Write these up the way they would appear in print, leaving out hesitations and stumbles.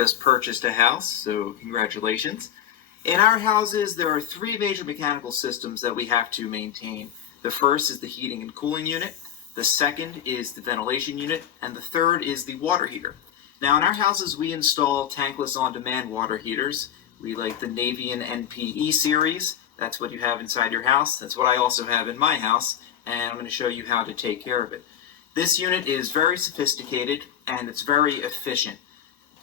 Just purchased a house, so congratulations. In our houses, there are three major mechanical systems that we have to maintain. The first is the heating and cooling unit, the second is the ventilation unit, and the third is the water heater. Now, in our houses, we install tankless on-demand water heaters. We like the Navien NPE series. That's what you have inside your house. That's what I also have in my house, and I'm going to show you how to take care of it. This unit is very sophisticated, and it's very efficient.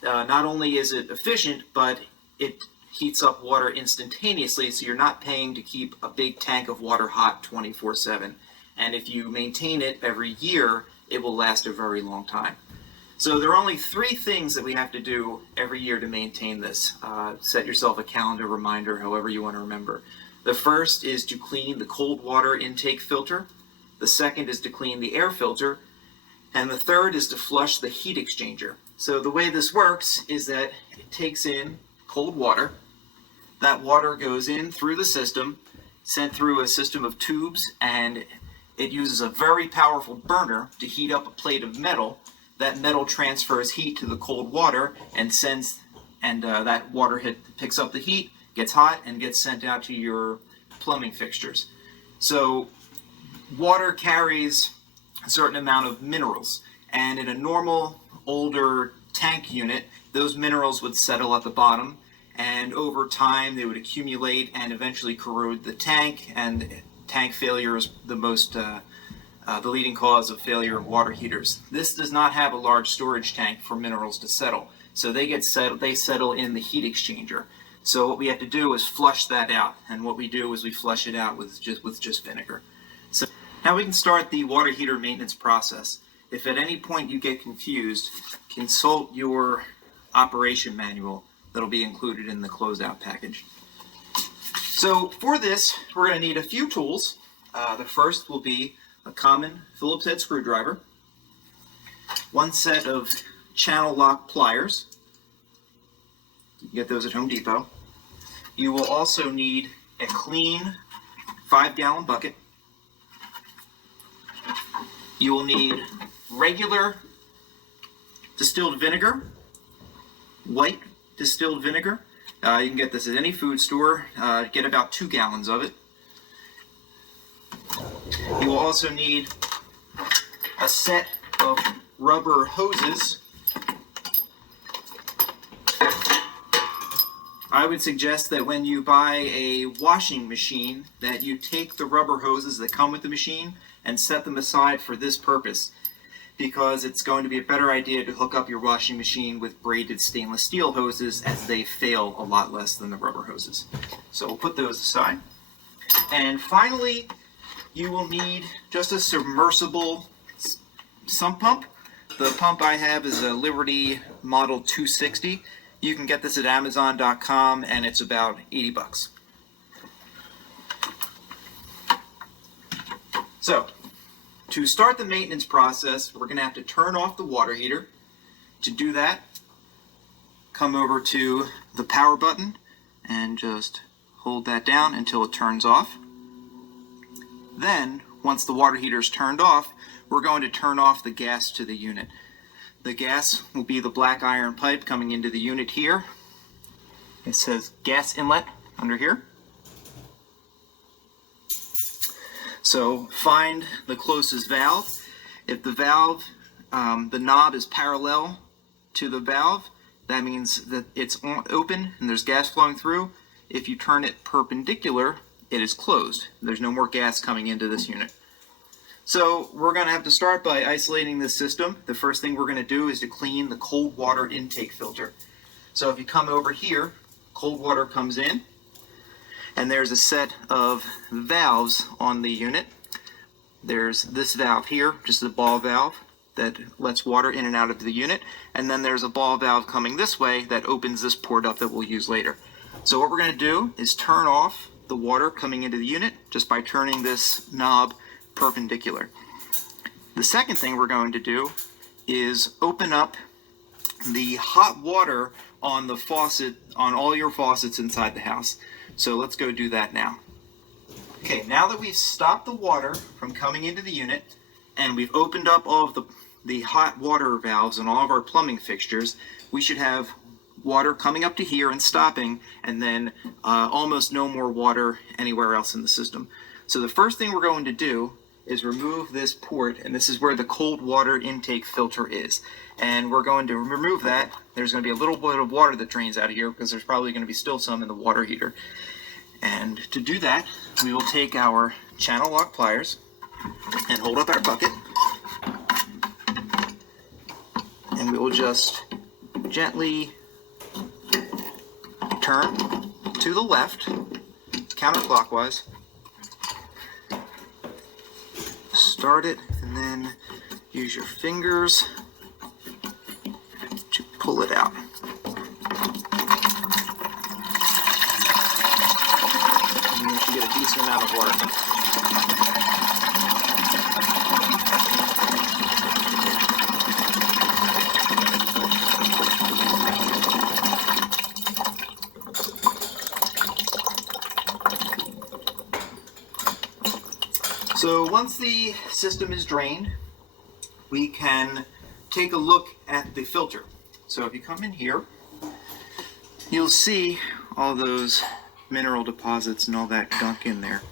Not only is it efficient, but it heats up water instantaneously, so you're not paying to keep a big tank of water hot 24/7. And if you maintain it every year, it will last a very long time. So there are only three things that we have to do every year to maintain this. Set yourself a calendar reminder, however you want to remember. The first is to clean the cold water intake filter. The second is to clean the air filter. And the third is to flush the heat exchanger. So the way this works is that it takes in cold water. That water goes in through the system, sent through a system of tubes, and it uses a very powerful burner to heat up a plate of metal. That metal transfers heat to the cold water and that water picks up the heat, gets hot, and gets sent out to your plumbing fixtures. So water carries a certain amount of minerals, and in a normal older tank unit, those minerals would settle at the bottom, and over time they would accumulate and eventually corrode the tank, and tank failure is the leading cause of failure of water heaters. This does not have a large storage tank for minerals to settle, so they settle in the heat exchanger. So what we have to do is flush that out, and what we do is we flush it out with just vinegar. So now we can start the water heater maintenance process. If at any point you get confused, consult your operation manual that'll be included in the closeout package. So for this, we're going to need a few tools. The first will be a common Phillips head screwdriver, one set of channel lock pliers. You can get those at Home Depot. You will also need a clean 5-gallon bucket. You will need regular distilled vinegar, white distilled vinegar. You can get this at any food store. Get about 2 gallons of it. You will also need a set of rubber hoses. I would suggest that when you buy a washing machine, that you take the rubber hoses that come with the machine and set them aside for this purpose, because it's going to be a better idea to hook up your washing machine with braided stainless steel hoses, as they fail a lot less than the rubber hoses. So we'll put those aside. And finally, you will need just a submersible sump pump. The pump I have is a Liberty Model 260. You can get this at Amazon.com, and it's about $80. So, to start the maintenance process, we're going to have to turn off the water heater. To do that, come over to the power button and just hold that down until it turns off. Then, once the water heater is turned off, we're going to turn off the gas to the unit. The gas will be the black iron pipe coming into the unit here. It says gas inlet under here. So find the closest valve. If the valve, the knob is parallel to the valve, that means that it's open and there's gas flowing through. If you turn it perpendicular, it is closed. There's no more gas coming into this unit. So we're going to have to start by isolating this system. The first thing we're going to do is to clean the cold water intake filter. So if you come over here, cold water comes in, and there's a set of valves on the unit. There's this valve here, just a ball valve that lets water in and out of the unit, and then there's a ball valve coming this way that opens this port up that we'll use later. So what we're going to do is turn off the water coming into the unit just by turning this knob perpendicular. The second thing we're going to do is open up the hot water on the faucet, on all your faucets inside the house. So let's go do that now. Okay, now that we've stopped the water from coming into the unit and we've opened up all of the hot water valves on all of our plumbing fixtures, we should have water coming up to here and stopping, and then almost no more water anywhere else in the system. So the first thing we're going to do is remove this port, and this is where the cold water intake filter is. And we're going to remove that. There's going to be a little bit of water that drains out of here because there's probably going to be still some in the water heater. And to do that, we will take our channel lock pliers and hold up our bucket. And we will just gently turn to the left, counterclockwise. Start it, and then use your fingers to pull it out. And you should get a decent amount of water. So once the system is drained, we can take a look at the filter. So if you come in here, you'll see all those mineral deposits and all that gunk in there.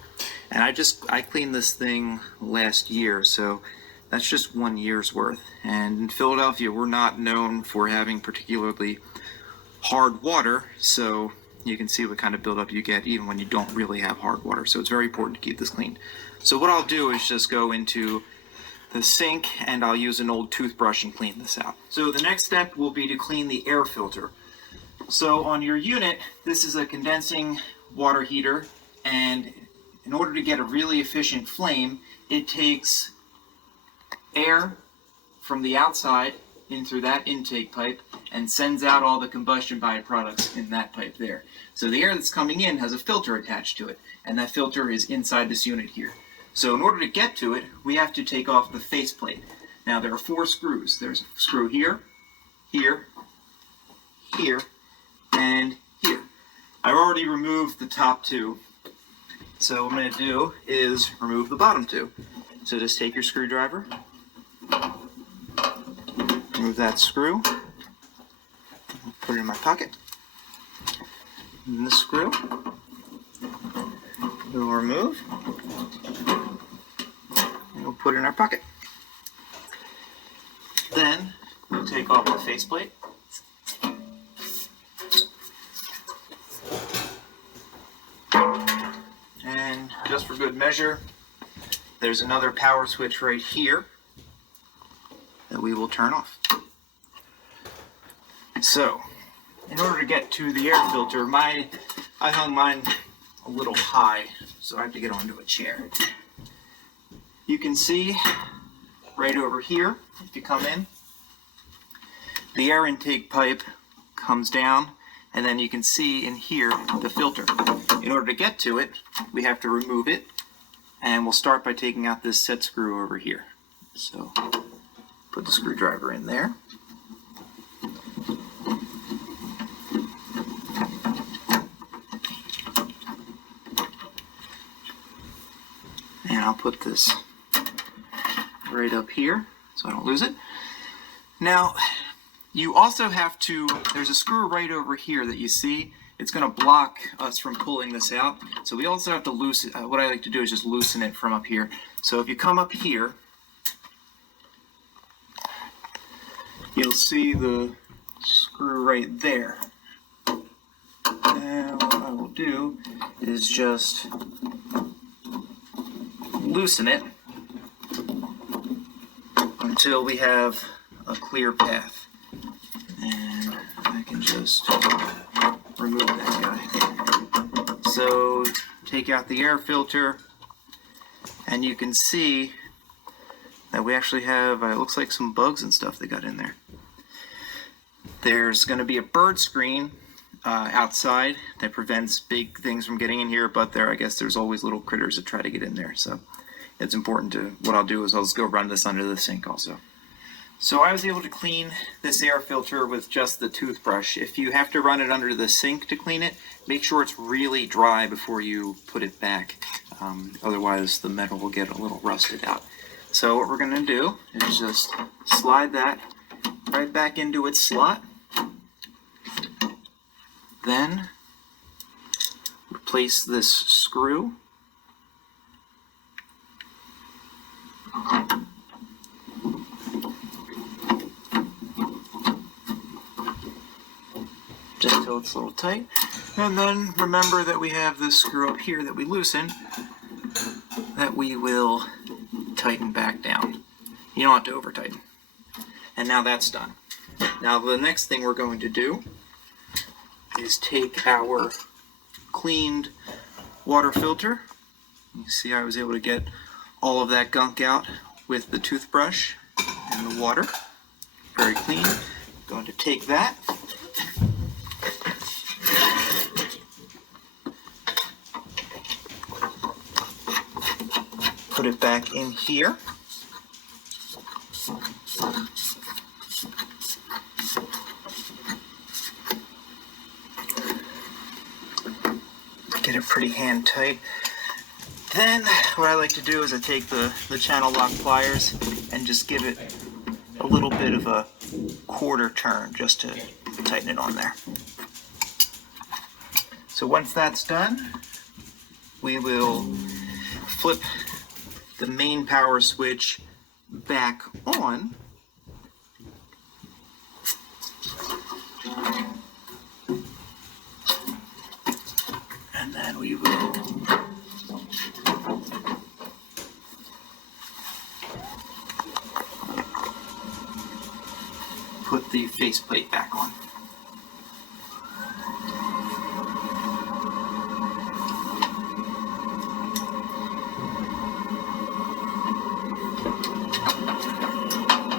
And I cleaned this thing last year, so that's just 1 year's worth. And in Philadelphia, we're not known for having particularly hard water, so you can see what kind of buildup you get even when you don't really have hard water. So it's very important to keep this clean. So what I'll do is just go into the sink and I'll use an old toothbrush and clean this out. So the next step will be to clean the air filter. So on your unit, this is a condensing water heater, and in order to get a really efficient flame, it takes air from the outside in through that intake pipe and sends out all the combustion byproducts in that pipe there. So the air that's coming in has a filter attached to it, and that filter is inside this unit here. So in order to get to it, we have to take off the faceplate. Now there are 4 screws. There's a screw here, here, here, and here. I've already removed the top 2. So what I'm going to do is remove the bottom 2. So just take your screwdriver, remove that screw, put it in my pocket, and this screw we'll remove, and we'll put it in our pocket. Then we'll take off the faceplate. And just for good measure, there's another power switch right here that we will turn off. So, in order to get to the air filter, I hung mine a little high, so I have to get onto a chair. You can see right over here, if you come in, the air intake pipe comes down, and then you can see in here the filter. In order to get to it, we have to remove it, and we'll start by taking out this set screw over here. So, put the screwdriver in there. And I'll put this right up here so I don't lose it. Now, you also have to, there's a screw right over here that you see. It's going to block us from pulling this out. So we also have to loosen, what I like to do is just loosen it from up here. So if you come up here, you'll see the screw right there. And what I will do is just loosen it until we have a clear path. And I can just remove that guy. So take out the air filter, and you can see that we actually have, it looks like some bugs and stuff that got in there. There's going to be a bird screen outside that prevents big things from getting in here, but I guess there's always little critters that try to get in there. So it's important what I'll do is I'll just go run this under the sink also. So I was able to clean this air filter with just the toothbrush. If you have to run it under the sink to clean it, make sure it's really dry before you put it back. Otherwise the metal will get a little rusted out. So what we're going to do is just slide that right back into its slot. Then replace this screw. Just till it's a little tight. And then remember that we have this screw up here that we loosen that we will tighten back down. You don't have to over tighten. And now that's done. Now the next thing we're going to do is take our cleaned water filter. You see I was able to get all of that gunk out with the toothbrush and the water. Very clean. I'm going to take that. Put it back in here. Get it pretty hand tight. Then what I like to do is I take the channel lock pliers and just give it a little bit of a quarter turn just to tighten it on there. So once that's done, we will flip the main power switch back on. And then we will put the faceplate back on.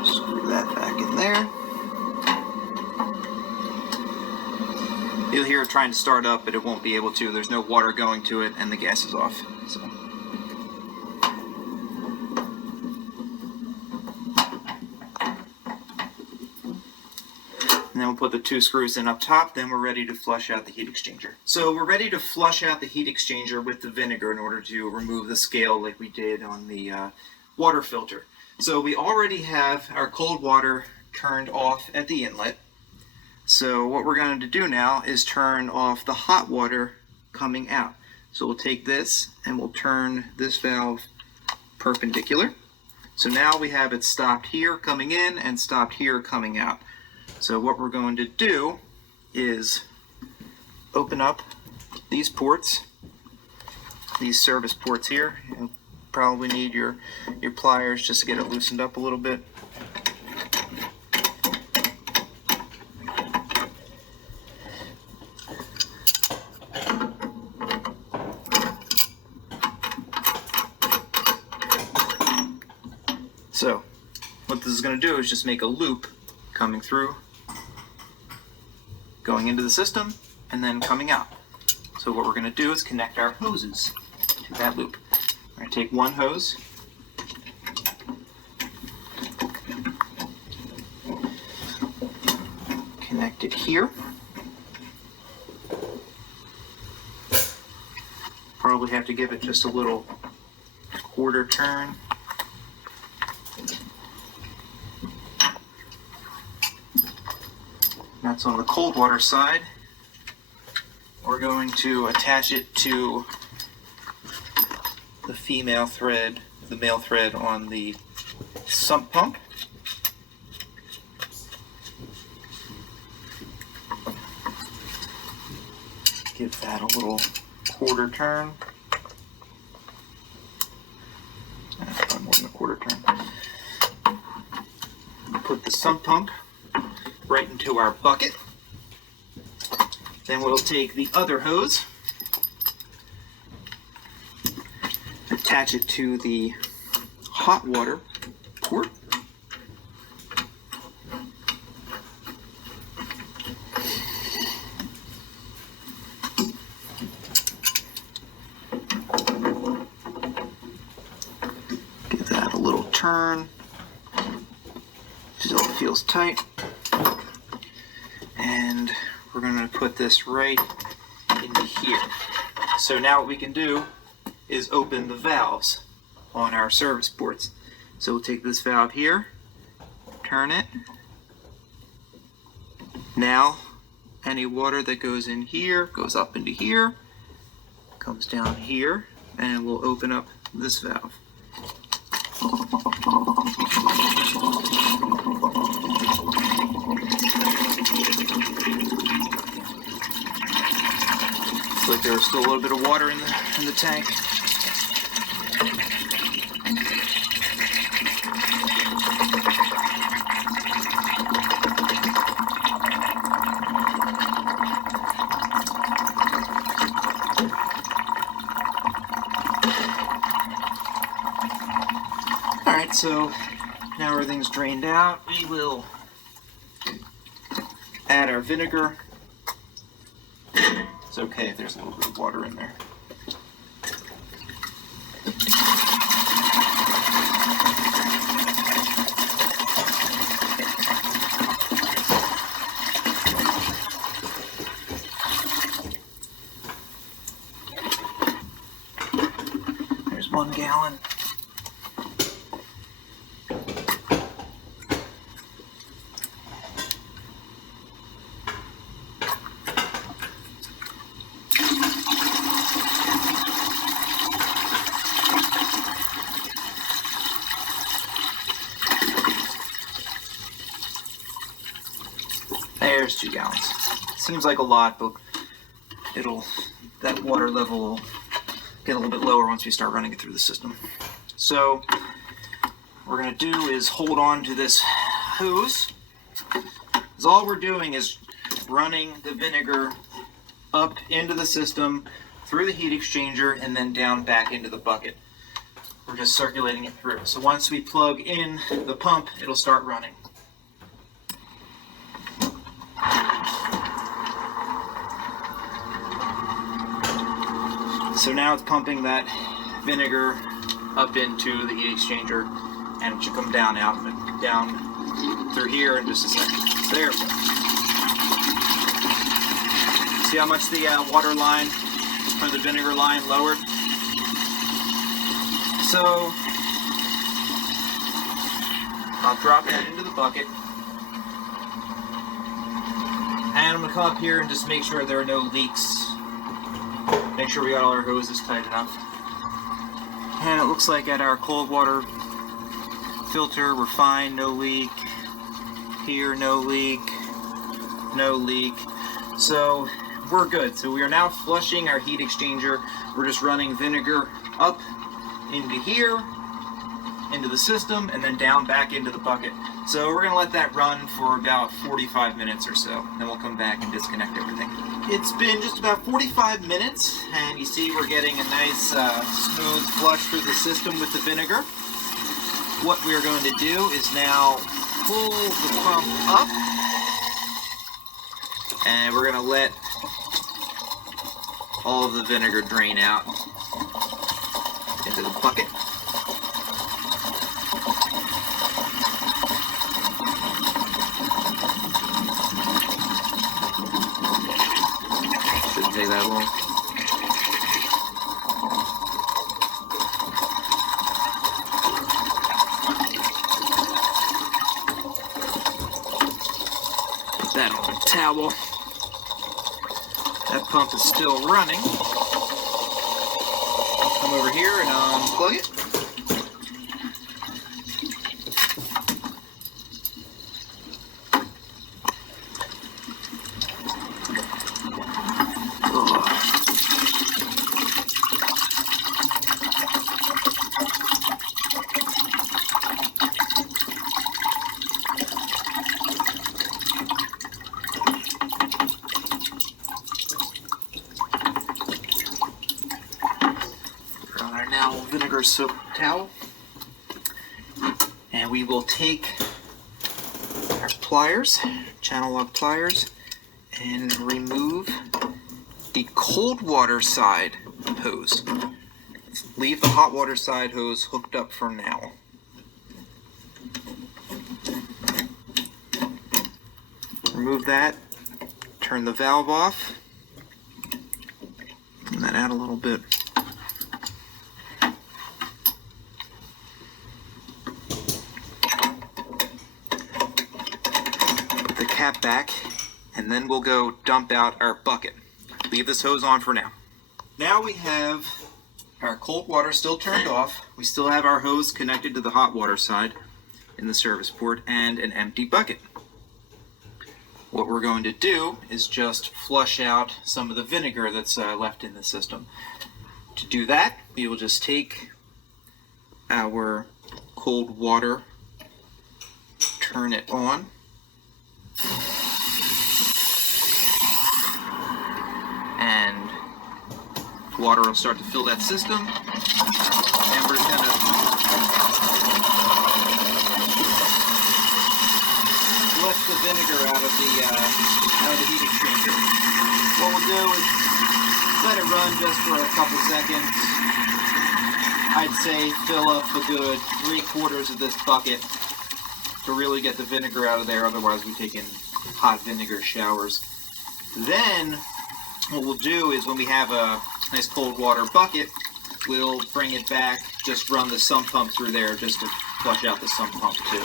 Screw that back in there. You'll hear it trying to start up, but it won't be able to. There's no water going to it, and the gas is off. So. And then we'll put the two screws in up top, then we're ready to flush out the heat exchanger. So we're ready to flush out the heat exchanger with the vinegar in order to remove the scale like we did on the water filter. So we already have our cold water turned off at the inlet. So what we're going to do now is turn off the hot water coming out. So we'll take this and we'll turn this valve perpendicular. So now we have it stopped here coming in and stopped here coming out. So what we're going to do is open up these ports, these service ports here. You'll probably need your pliers just to get it loosened up a little bit. So what this is going to do is just make a loop coming through, going into the system, and then coming out. So what we're going to do is connect our hoses to that loop. We're going to take one hose, connect it here. Probably have to give it just a little quarter turn. That's on the cold water side. We're going to attach it to the female thread, the male thread on the sump pump. Give that a little quarter turn. Probably more than a quarter turn. Put the sump pump right into our bucket. Then we'll take the other hose, attach it to the hot water port. Give that a little turn until it feels tight. And we're going to put this right into here. So now what we can do is open the valves on our service ports. So we'll take this valve here, turn it. Now Any water that goes in here goes up into here, comes down here, and we'll open up this valve. Looks like there's still a little bit of water in the tank. Alright, so now everything's drained out. We will add our vinegar. It's okay if there's a little bit of water in there. There's 1 gallon. There's 2 gallons. Seems like a lot, but that water level will get a little bit lower once we start running it through the system. So what we're going to do is hold on to this hose. Because all we're doing is running the vinegar up into the system, through the heat exchanger, and then down back into the bucket. We're just circulating it through. So once we plug in the pump, it'll start running. So now it's pumping that vinegar up into the heat exchanger, and it should come down through here in just a second. There we go. See how much the water line or the vinegar line lowered? So I'll drop that into the bucket. And I'm going to come up here and just make sure there are no leaks. Make sure we got all our hoses tight enough. And it looks like at our cold water filter, we're fine, no leak. Here, no leak. No leak. So we're good. So we are now flushing our heat exchanger. We're just running vinegar up into here, into the system, and then down back into the bucket. So we're going to let that run for about 45 minutes or so. Then we'll come back and disconnect everything. It's been just about 45 minutes, and you see we're getting a nice smooth flush through the system with the vinegar. What we're going to do is now pull the pump up, and we're going to let all of the vinegar drain out into the bucket. Shouldn't take that long. Put that on a towel. That pump is still running. Come over here and unplug it. Now vinegar soaked towel, and we will take our pliers, channel lock pliers, and remove the cold water side hose. Leave the hot water side hose hooked up for now. Remove that, turn the valve off, and then add a little bit. Cap back, and then we'll go dump out our bucket. Leave this hose on for now. Now we have our cold water still turned off. We still have our hose connected to the hot water side in the service port and an empty bucket. What we're going to do is just flush out some of the vinegar that's left in the system. To do that, we will just take our cold water, turn it on, and water will start to fill that system, and we're just gonna flush the vinegar out of the heat exchanger. What we'll do is let it run just for a couple seconds. I'd say fill up a good 3/4 of this bucket to really get the vinegar out of there, otherwise we take in hot vinegar showers. Then what we'll do is when we have a nice cold water bucket, we'll bring it back, just run the sump pump through there just to flush out the sump pump too.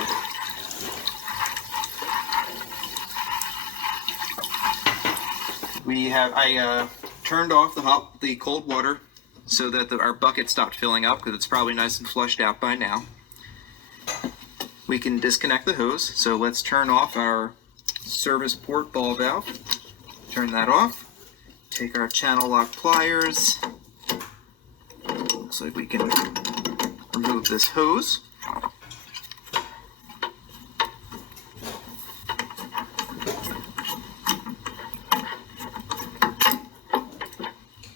I turned off the cold water so that our bucket stopped filling up, because it's probably nice and flushed out by now. We can disconnect the hose, so let's turn off our service port ball valve. Turn that off. Take our channel lock pliers. Looks like we can remove this hose. A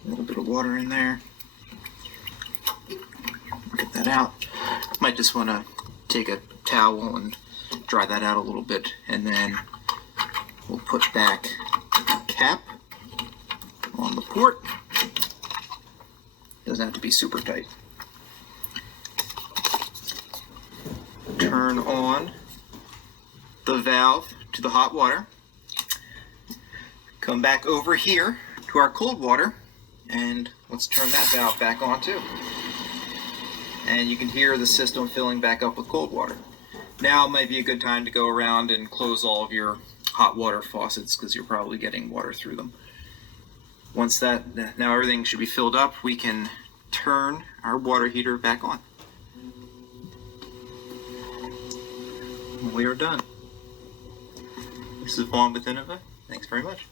little bit of water in there. Get that out. Might just want to take a towel and dry that out a little bit, and then we'll put back the cap on the port. Doesn't have to be super tight. Turn on the valve to the hot water. Come back over here to our cold water, and let's turn that valve back on too. And you can hear the system filling back up with cold water. Now might be a good time to go around and close all of your hot water faucets, because you're probably getting water through them. Once now everything should be filled up, we can turn our water heater back on. We are done. This is Vaughn with Innova. Thanks very much.